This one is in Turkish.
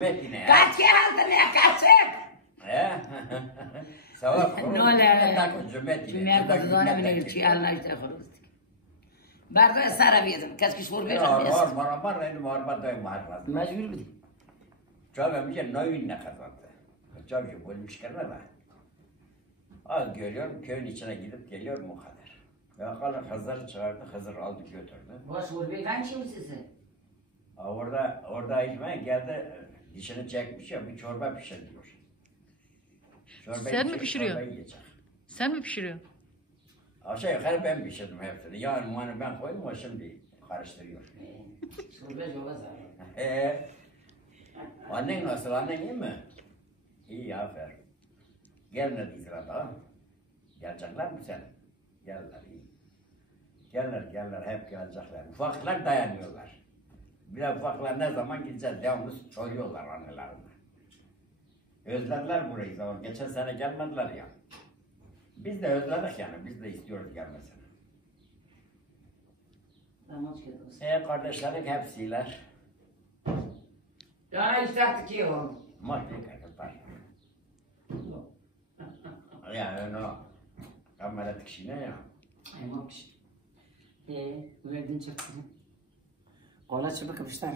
Mettine ya. Kaç kere aldın ya kaçık? He? Sevap kurun. Ne öyle? Takın cümetine. Cümle kutuzuna bile geçiyor Allah işte kuruz. Barda sarı bir yedim. Kaç kişi vurmuyor Ya kalmıyorsun. var var benim arabadayım var. Mecbur mu? Çoğum bir şey ne kazandı. Çoğum şey bölmüş kadar da. Az görüyorum köyün içine gidip geliyorum o kadar. Ya kalın Hızır'ı çağırdı, Hızır aldı götürdü. Boş vur bir ben kim sizi? Orada içmeye geldi, dişini çekmiş ya bir çorba pişiriyor. Sen mi pişiriyorsun? Yiyecek. Sen mi pişiriyorsun? Aşağı yukarı ben pişirdim hepsini. Yarın onu ben koydum, o şimdi karıştırıyor. Şurada çok az Annen nasıl? Annen iyi mi? İyi, aferin. Gelmedi sırada. Gelecekler mi sen? Gelirler iyi. Gelirler hep gelecekler. Ufaklar dayanıyorlar. Bir de ufaklar ne zaman gideceğiz devamlı soruyorlar annelerine. Özlediler burayı zaman. Geçen sene gelmediler ya. Biz de özledik yani. Biz de istiyoruz gelmesini. Kardeşlerim hepsiler. Ya işte artık iyi oldu. Madde kayıtlar. Ya öyle kamera kişine ya. Aymak işte. Verdin çok. Kola çubuk kıvışlar.